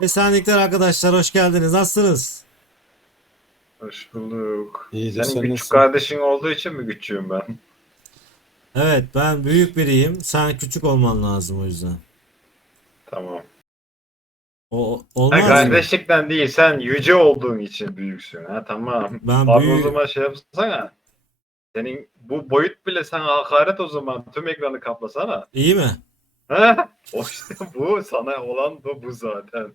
Esenlikler arkadaşlar hoş geldiniz. Nasılsınız? Hoş bulduk. İyidir, Senin sen küçük nasılsın? kardeşin olduğu için mi küçüğüm ben? Evet ben büyük biriyim. Sen küçük olman lazım o yüzden. Tamam. O Ha, olmaz mı? kardeşlikten değil sen yüce olduğun için büyüksün. Ha tamam. Ben Abi o büyük zaman şey yapsana. Senin bu boyut bile sana hakaret o zaman. Tüm ekranı kaplasana. iyi mi? Ha? O işte bu sana olan da bu zaten.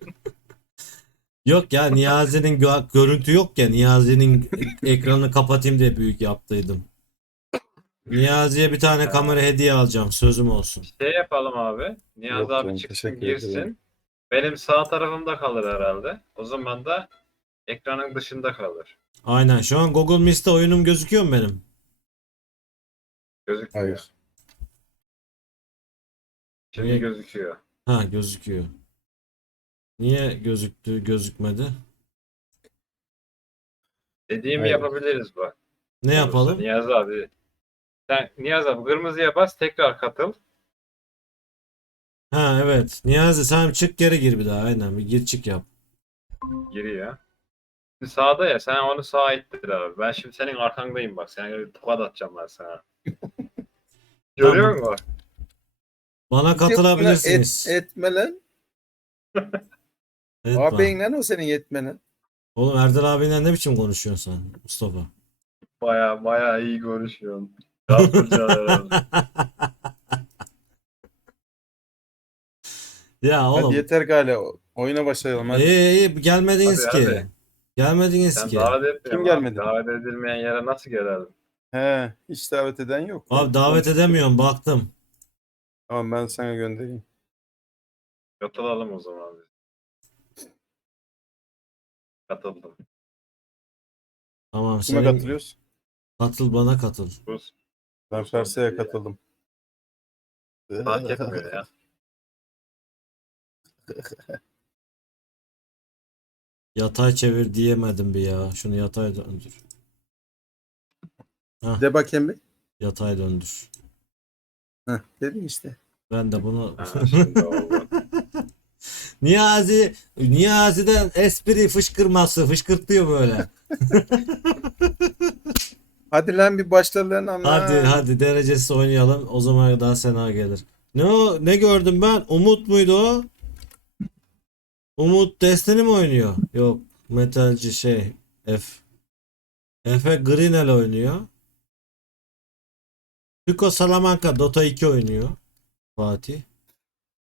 Yok ya Niyazi'nin gö- görüntü yok ya Niyazi'nin ekranını kapatayım diye büyük yaptıydım. Niyazi'ye bir tane kamera hediye alacağım sözüm olsun. Şey yapalım abi. Niyaz Yok abi canım, çıksın teşekkür girsin. ederim. Benim sağ tarafımda kalır herhalde. O zaman da ekranın dışında kalır. Aynen şu an Google Mist'te oyunum gözüküyor mu benim? Gözükmüyor. Hayır. Şimdi Niye? gözüküyor. Ha gözüküyor. Niye gözüktü gözükmedi? Dediğimi Hayır. yapabiliriz bak. Ne yapalım? Niyaz abi. Sen Niyaz abi kırmızıya bas tekrar katıl. Ha evet. Niyazi sen çık geri gir bir daha aynen bir gir çık yap. Giriyor. Şimdi sağda ya sen onu sağa ittir abi. Ben şimdi senin arkandayım bak. Sen tokat atacağım ben sana. Görüyor musun? Bana katılabilirsiniz. Et, etme lan. Evet, lan o senin yetme lan. Oğlum Erdal abiyle ne biçim konuşuyorsun sen Mustafa? Baya baya iyi konuşuyorsun. Herhalde. ya oğlum. Hadi yeter galiba. Oyuna başlayalım hadi. İyi iyi gelmediniz Hadi, ki. hadi. Gelmediniz Sen ki. davet. Kim abi. gelmedi? Davet edilmeyen yere nasıl gelelim? He, hiç davet eden yok. Abi davet edemiyorum baktım. Tamam ben sana göndereyim. Katılalım o zaman biz. Katıldım. Tamam Kime senin katılıyoruz? katıl bana katıl. Bu Ben Persa'ya katıldım. fark etmiyor ya. Yatay çevir diyemedim bir ya. Şunu yatay döndür. De bakayım bir. Yatay döndür. Heh, dedim işte. Ben de bunu Ha, şimdi oldu. Niyazi Niyazi'den espri fışkırması fışkırtıyor böyle. Hadi lan bir başla lan ama. Hadi hadi derecesi oynayalım. O zaman daha Sena gelir. Ne o? Ne gördüm ben? Umut muydu o? Umut Destiny mi oynuyor? Yok. Metalci şey. F. Efe Greenel oynuyor. Pico Salamanca Dota 2 oynuyor. Fatih.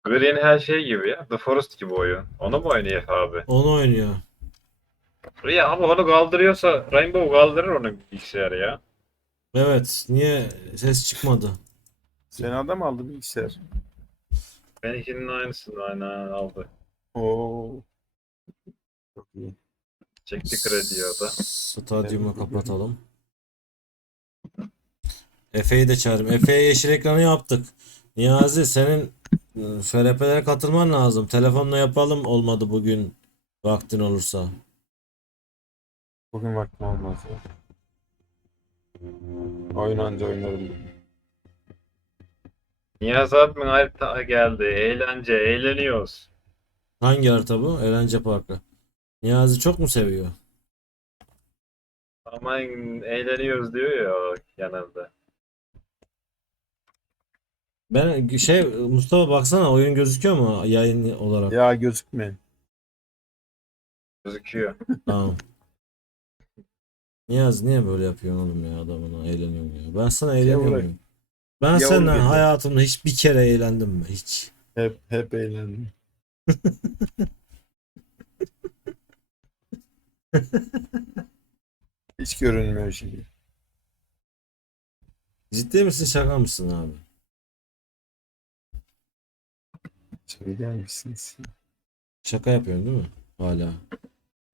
Green her şey gibi ya. The Forest gibi oyun. Onu mu oynayacak abi? Onu oynuyor. İyi abi onu kaldırıyorsa Rainbow kaldırır onu bilgisayarı ya. Evet. Niye ses çıkmadı? Sen adam aldı bilgisayar. Benimkinin aynısını aynen aldı. Oo. Çok iyi. Çekti kredi o da. Stadyumu kapatalım. Efe'yi de çağırayım. Efe'ye yeşil ekranı yaptık. Niyazi senin e, FRP'lere katılman lazım. Telefonla yapalım olmadı bugün vaktin olursa. Bugün vaktim olmaz ya. Oyun anca oynarım. Niyaz abimin harita geldi. Eğlence, eğleniyoruz. Hangi harita bu? Eğlence Parkı. Niyazi çok mu seviyor? Aman eğleniyoruz diyor ya o genelde. Ben şey Mustafa baksana oyun gözüküyor mu yayın olarak? Ya gözükmeyin. Gözüküyor. Tamam. Niyazi niye böyle yapıyorsun oğlum ya adamına eğleniyorum ya. Ben sana eğleniyor bırak. muyum? Ben Yavrum benim. hayatımda hiç bir kere eğlendim mi? Hiç. Hep hep eğlendim. Hiç görünmüyor şimdi. Ciddi misin şaka mısın abi? Şimdi gelmişsiniz. Şaka yapıyorsun değil mi? Hala.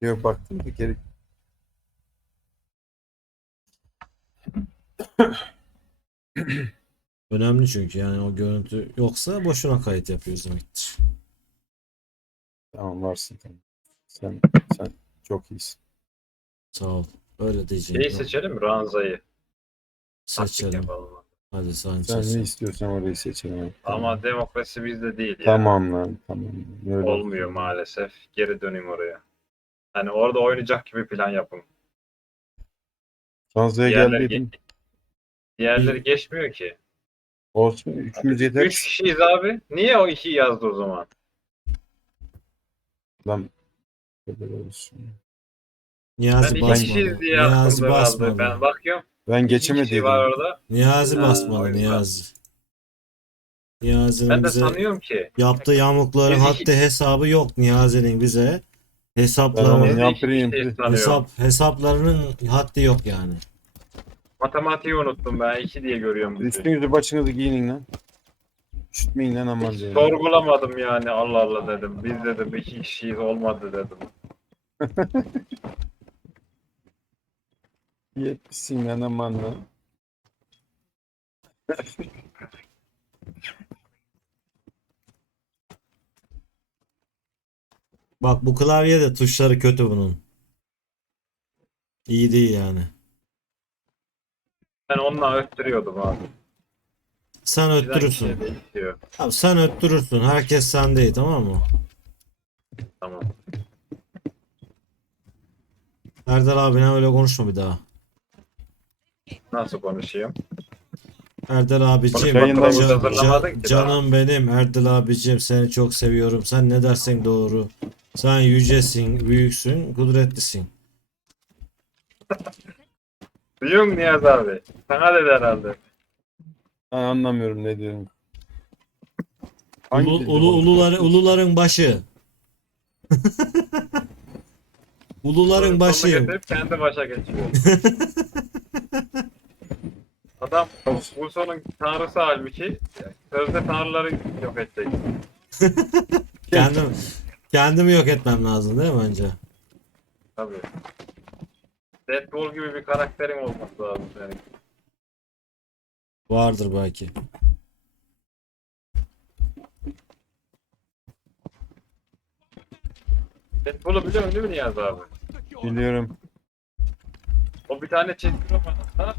Yok baktım bir kere. Önemli çünkü yani o görüntü yoksa boşuna kayıt yapıyoruz demektir. Tamam varsın tamam. Sen sen çok iyisin. Sağ ol. Öyle diyeceğim. Şeyi seçelim mi? Ranzayı. Taktik Seçelim. yapalım. Hadi Sen Sanchez. ne istiyorsan orayı seçelim. Ama demokrasi bizde değil ya. Tamam lan tamam. Öyle Olmuyor olsun. maalesef. Geri döneyim oraya. Hani orada oynayacak gibi plan yapın. Franza'ya Diğerleri, geldiydim. ge- diğerleri geçmiyor ki. Olsun. Üçümüz yeter. Üç kişiyiz abi. Niye o iki yazdı o zaman? Lan. Kadar olsun. Ben Niyazi iki basmadı. kişiyiz diye Niyazi aklımda kaldı. basmadı. Ben bakıyorum. Ben geçemediydim. kişi var orada. Niyazi Ha, basmadı oyunda. Niyazi. Niyazi'nin Ben de bize sanıyorum ki. yaptığı yamukların Biz iki- haddi hesabı yok Niyazi'nin bize. Ben Hesaplarının yapayım. sanıyorum. hesap hesaplarının haddi yok yani. Matematiği unuttum ben. iki diye görüyorum bizi. Üstünüzü başınızı giyinin lan. Üşütmeyin lan aman diye. sorgulamadım yani Allah Allah dedim. Biz dedim iki kişiyiz olmadı dedim. Aman lan. Bak bu klavye de tuşları kötü bunun. İyi değil yani. Ben onunla öttürüyordum abi. Sen öttürürsün. değişiyor. Abi sen öttürürsün. Herkes sen değil tamam mı? Tamam. Erdal abine öyle konuşma bir daha. Nasıl konuşayım? Erdal abicim, can- hazırlamadın can- ki canım benim Erdal abicim seni çok seviyorum. Sen ne dersen doğru. Sen yücesin, büyüksün, kudretlisin. Duyuyor musun Niyaz abi? Sana dedi herhalde. Ben anlamıyorum ne diyorum. Ulu, dilde ulu, uluları, uluların başı. uluların başı. getirip kendi başa geçiyor. Adam bu sonun tanrısı halbuki sözde tanrıları yok edecek. Kendim, kendimi yok etmem lazım değil mi önce? Tabii. Deadpool gibi bir karakterin olması lazım senin. Vardır belki. Deadpool'u biliyor musun değil mi Niyaz abi? Biliyorum. O bir tane çizgi romanında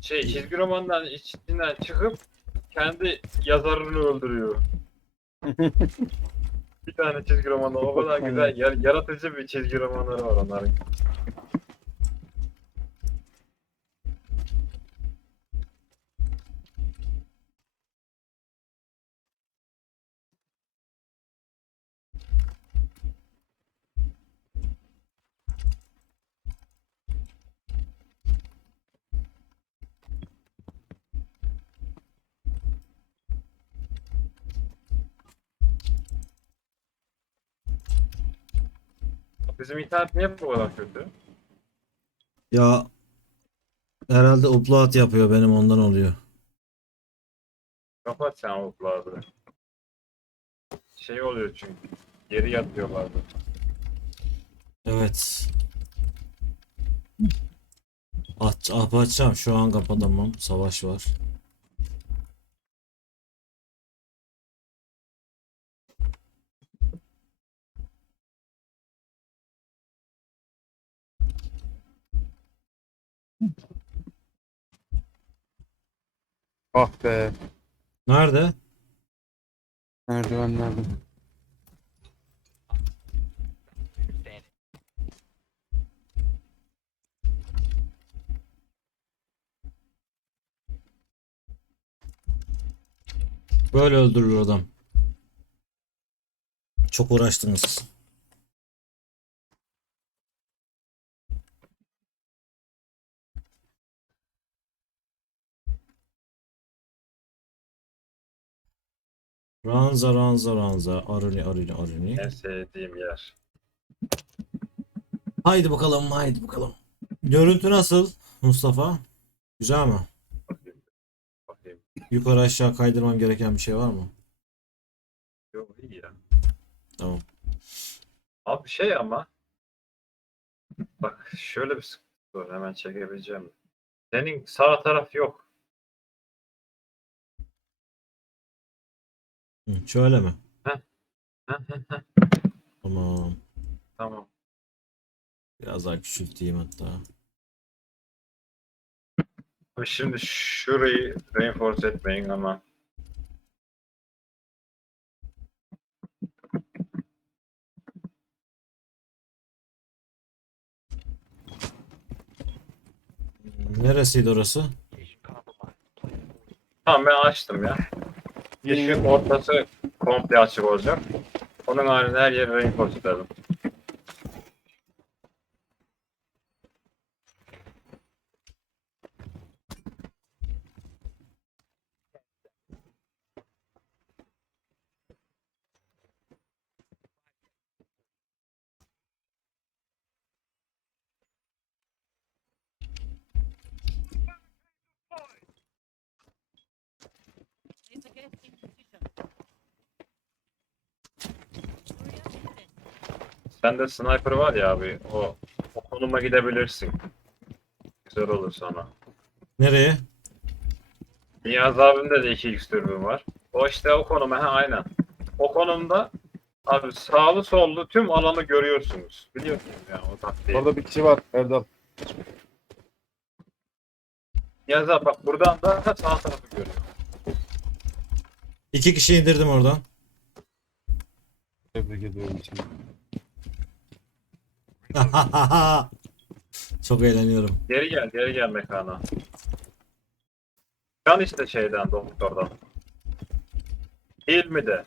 şey çizgi romandan içinden çıkıp kendi yazarını öldürüyor. bir tane çizgi romanı o kadar güzel yar- yaratıcı bir çizgi romanları var onların. Bizim internet niye bu kadar kötü? Ya herhalde upload yapıyor benim ondan oluyor. Kapat sen oklardı. Şey oluyor çünkü. Geri yatıyorlardı. Evet. Aç, kapatacağım. Şu an kapatamam. Savaş var. Ah be. Nerede? Merdivenlerde. Böyle öldürülür adam. Çok uğraştınız. Ranza ranza ranza aruni aruni aruni. En sevdiğim yer. Haydi bakalım haydi bakalım. Görüntü nasıl Mustafa? Güzel mi? Bakayım. Bakayım. Yukarı aşağı kaydırmam gereken bir şey var mı? Yok iyi ya. Tamam. Abi şey ama bak şöyle bir sıkıntı var hemen çekebileceğim. Senin sağ taraf yok. Hı, şöyle mi? Heh, heh, heh. Tamam. tamam. Biraz daha küçülteyim hatta. Şimdi şurayı reinforce etmeyin ama. Neresiydi orası? Tamam ben açtım ya. Yeşil ortası komple açık olacak. Onun halinde her yeri reinforce edelim. It's Sende sniper var ya abi. O, o konuma gidebilirsin. Güzel olur sana. Nereye? Niyaz abimde de 2x dürbün var. O işte o konuma ha aynen. O konumda abi sağlı sollu tüm alanı görüyorsunuz. Biliyorsunuz yani o taktiği. Orada bir kişi var Erdal. Niyaz abi bak buradan da sağ tarafı görüyor. İki kişi indirdim oradan. Tebrik ediyorum seni. Çok eğleniyorum. Geri gel, geri gel mekana. Can işte şeyden, doktordan. Değil mi de?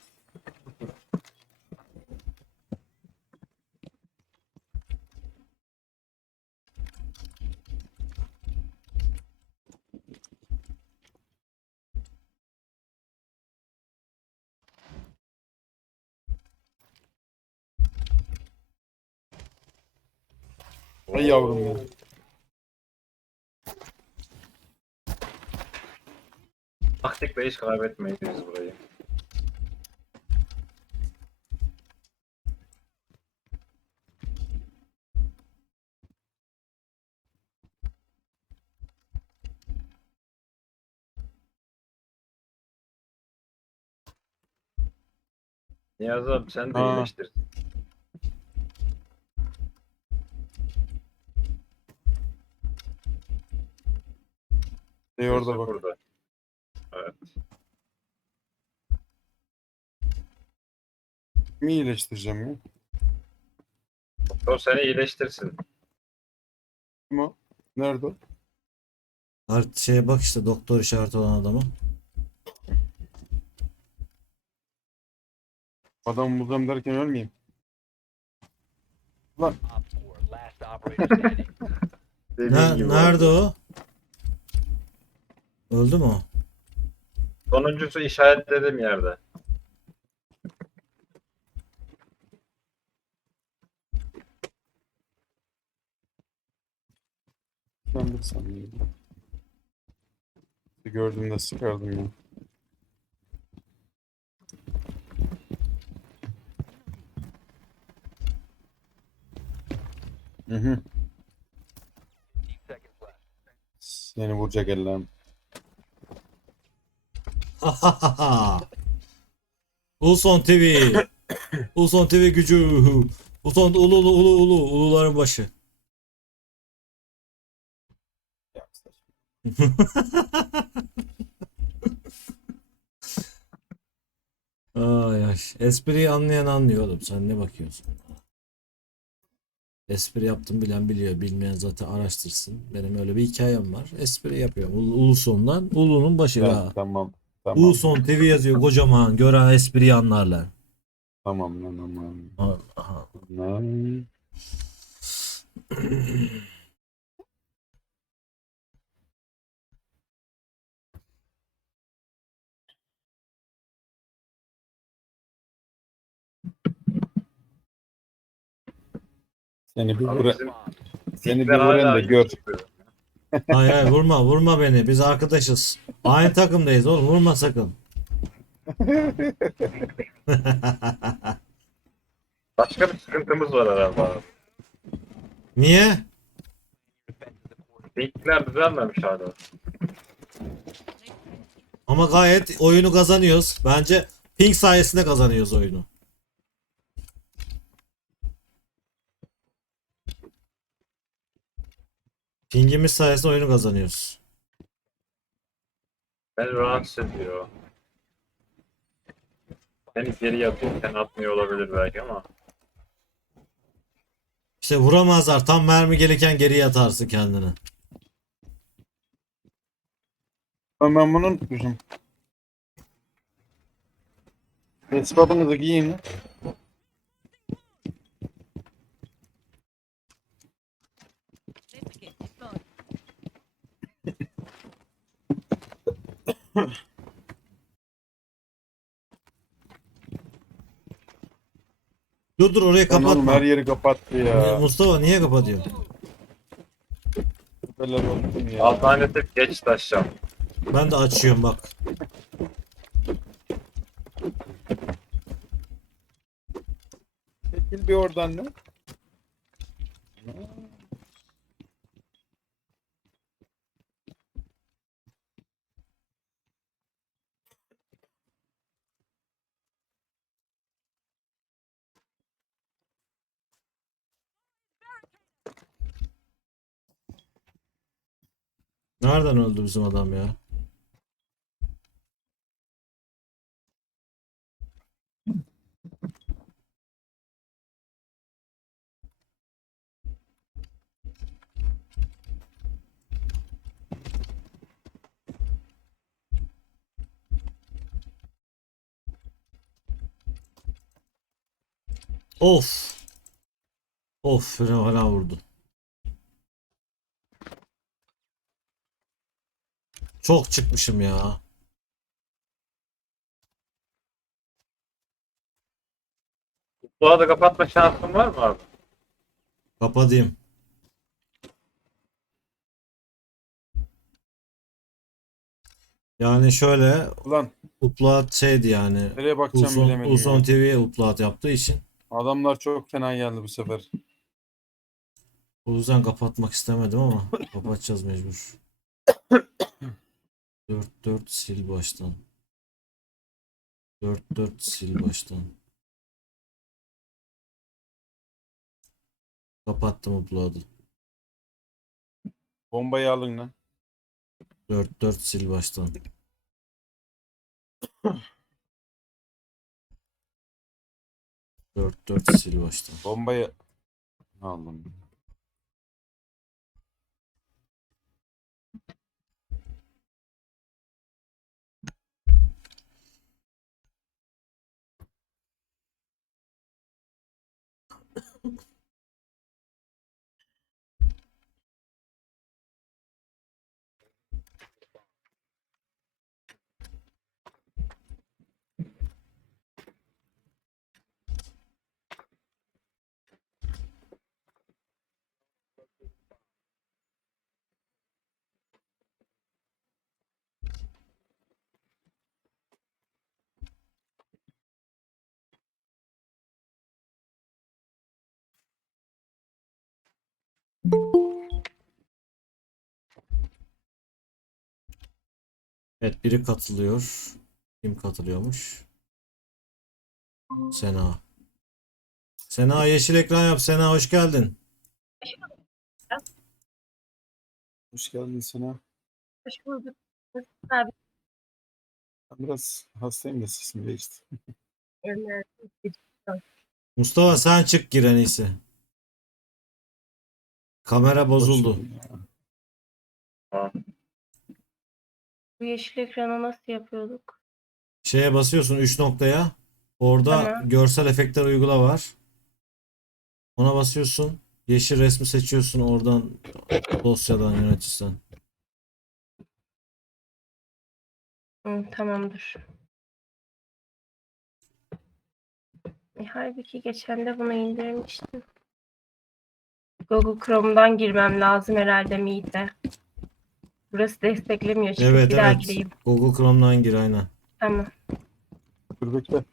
Ay yavrum ya. Taktikle hiç kaybetmeyiz biz burayı. Niyaz abi sen de Aa. iyileştir. Şey orada bak. Burada. Evet. Kimi iyileştireceğim ya? Doktor seni iyileştirsin. Kim o? Nerede o? Art şeye bak işte doktor işareti olan adamı. Adam bulacağım derken ölmeyeyim. Op 4, last operator standing. Dediğin Ne, nerede o? Öldü mü o? Sonuncusu işaretledim yerde. Ben bir saniye. Gördüğümde sıkardım ya. Hı hı. 15 seconds left. Seni vuracak ellerim. Ulson TV. Ulson TV gücü. Ulson ulu ulu ulu ulu uluların başı. Ay ay. Espriyi anlayan anlıyor oğlum. Sen ne bakıyorsun? Espri yaptım bilen biliyor. Bilmeyen zaten araştırsın. Benim öyle bir hikayem var. Espri yapıyorum. Ul- Uluson'dan. Ulu'nun başı. Ya, Ya. Tamam. Uluson TV yazıyor kocaman. Gören espriyi anlarlar. Tamam lan aman. Lan. Seni bir bizim seni bir vuran hala da gör. Hayır hayır vurma vurma beni. Biz arkadaşız. Aynı takımdayız oğlum vurma sakın. Başka bir sıkıntımız var herhalde abi. Niye? Linkler düzelmemiş hala. Ama gayet oyunu kazanıyoruz. Bence ping sayesinde kazanıyoruz oyunu. Pingimiz sayesinde oyunu kazanıyoruz. Beni rahatsız ediyor. Beni geri atıyorken atmıyor olabilir belki ama. İşte vuramazlar. Tam mermi gelirken geri yatarsın kendini. Ben, ben bunu unutmuşum. Esbabınızı giyin Dur dur orayı Lan oğlum kapatma. her yeri kapattı Niye- ya. Mustafa niye kapatıyorsun? Böyle baktım ya. Alternatif geç taşacağım. Ben de açıyorum bak. Çekil bir oradan ne? Nereden öldü bizim adam ya? Of. Of, fena vurdu. Çok çıkmışım ya. Bu arada kapatma şansın var mı abi? Kapatayım. Yani şöyle Ulan upload şeydi yani. nereye bakacağım Uzun, bilemedim uzun ya. TV'ye upload yaptığı için. Adamlar çok fena geldi bu sefer. O yüzden kapatmak istemedim ama kapatacağız mecbur. 4 4 sil baştan. 4 4 sil baştan. Kapattım upload'ı. Bombayı alın lan. 4 4 sil baştan. Dört dört sil baştan. Bombayı aldım. Evet biri katılıyor. Kim katılıyormuş? Sena. Sena yeşil ekran yap. Sena hoş geldin. Hoş geldin sana. Hoş bulduk. Nasılsın abi? Ben biraz hastayım da sesim değişti. Mustafa sen çık gir en iyisi. Kamera bozuldu. Bu yeşil ekrana nasıl yapıyorduk? Şeye basıyorsun 3 noktaya. Orada Tamam. görsel efektler uygula var. Ona basıyorsun. Yeşil resmi seçiyorsun oradan dosyadan yöneticiden. Hı, tamamdır. E, halbuki geçen de bunu indirmiştim. Google Chrome'dan girmem lazım herhalde Meet'e. Burası desteklemiyor. Çıkıp Evet bir daha evet. gireyim. Google Chrome'dan gir aynen. Tamam. Dur bekle.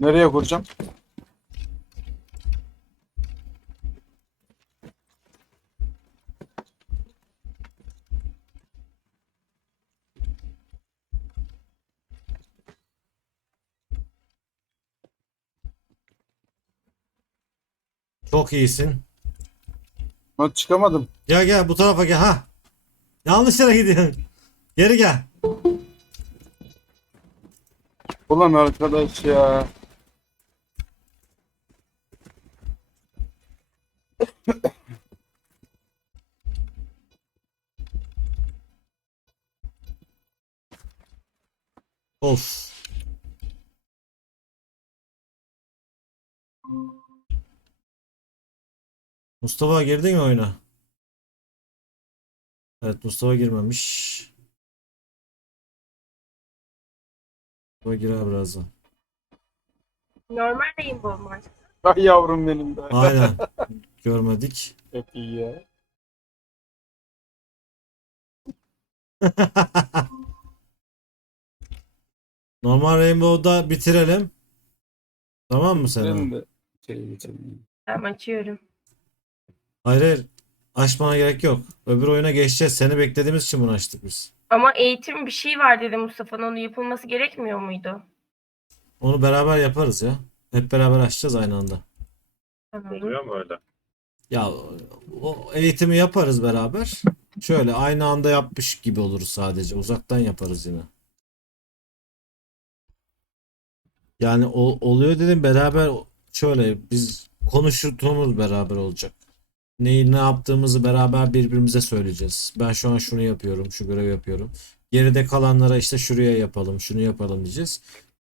Nereye kuracağım? Çok iyisin. Ben çıkamadım. Gel gel bu tarafa gel ha. Yanlış yere gidiyorsun. Geri gel. Ulan arkadaş ya. Of. Mustafa girdin mi oyuna? Evet Mustafa girmemiş. Mustafa girer birazdan. Normal Rainbow mu? Ay yavrum benim de. Aynen. Görmedik. Çok iyi ya. Normal Rainbow'da bitirelim. Tamam mı de şey geçelim. Tamam açıyorum. Hayır hayır. Açmana gerek yok. Öbür oyuna geçeceğiz. Seni beklediğimiz için bunu açtık biz. Ama eğitim bir şey var dedi Mustafa'nın. Onun yapılması gerekmiyor muydu? Onu beraber yaparız ya. Hep beraber açacağız aynı anda. Tamam. Oluyor mu öyle? Ya o eğitimi yaparız beraber. Şöyle aynı anda yapmış gibi oluruz sadece. Uzaktan yaparız yine. Yani o, oluyor dedim beraber şöyle biz konuştuğumuz beraber olacak. Neyi ne yaptığımızı beraber birbirimize söyleyeceğiz. Ben şu an şunu yapıyorum, şu görevi yapıyorum. Geride kalanlara işte şuraya yapalım, şunu yapalım diyeceğiz.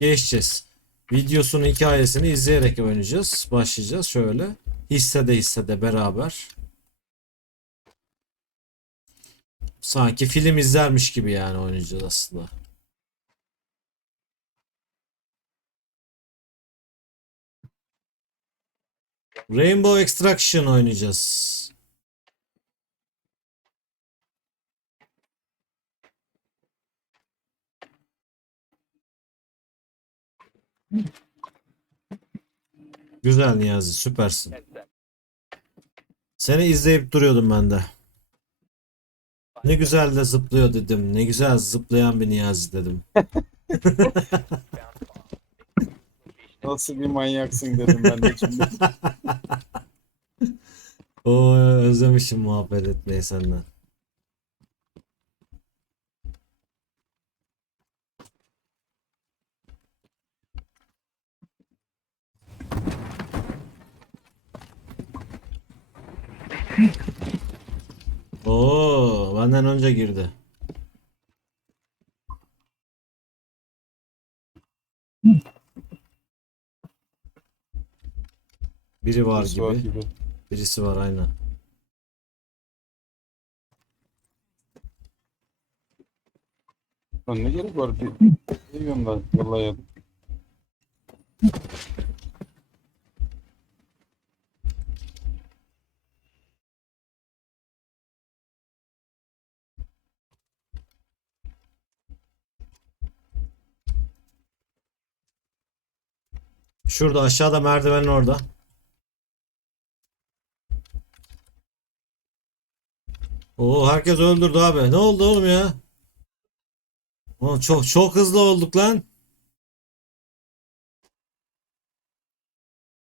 Geçeceğiz. Videosunu, hikayesini izleyerek oynayacağız. Başlayacağız şöyle. Hissede hissede beraber. Sanki film izlermiş gibi yani oynayacağız aslında. Rainbow Extraction oynayacağız. Güzel Niyazi, süpersin. Seni izleyip duruyordum ben de. Ne güzel de zıplıyor dedim. Ne güzel zıplayan bir Niyazi dedim. Nasıl bir manyaksın dedim ben de şimdi. Oo özlemişim muhabbet etmeyi senden. Oo benden önce girdi. Biri var Birisi var gibi. gibi. Birisi var aynen. Lan ne gerek var? Bir şey gönder. Yollayalım. Şurada aşağıda merdivenin orada. Oo herkes öldürdü abi. Ne oldu oğlum ya? Oğlum çok çok hızlı olduk lan.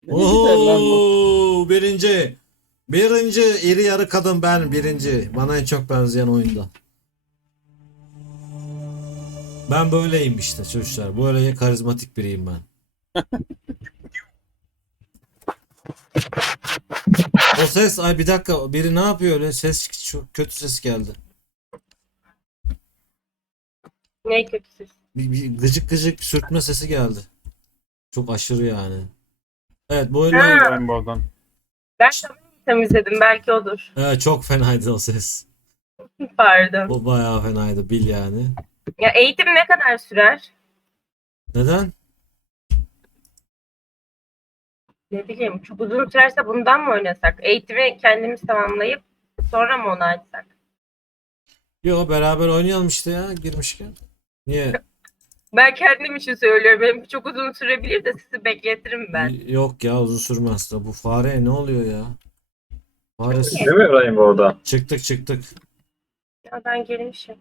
Ne gider lan bu? Oo birinci. Birinci iri yarı kadın ben birinci. Bana en çok benzeyen oyunda. Ben böyleyim işte çocuklar. Böyle karizmatik biriyim ben. O ses ay bir dakika biri ne yapıyor öyle ses çok kötü ses geldi. Ne kötüsü. Bir, bir gıcık gıcık sürtme sesi geldi. Çok aşırı yani. Evet bu oyunu Ha. Rainbow'dan. Ben tamam temizledim. Belki odur. Evet, çok fenaydı o ses. Pardon. O bayağı fenaydı bil yani. Ya eğitim ne kadar sürer? Neden? Ne bileyim çok uzun sürerse bundan mı oynasak? Eğitimi kendimiz tamamlayıp sonra mı onu açsak? Yo beraber oynayalım işte ya girmişken. Niye? Ben kendim için söylüyorum. Benim çok uzun sürebilir de sizi bekletirim ben. Yok ya uzun sürmez da bu fare ne oluyor ya? Fare Değil mi Rainbow'da? çıktık çıktık. Ya ben gelmişim.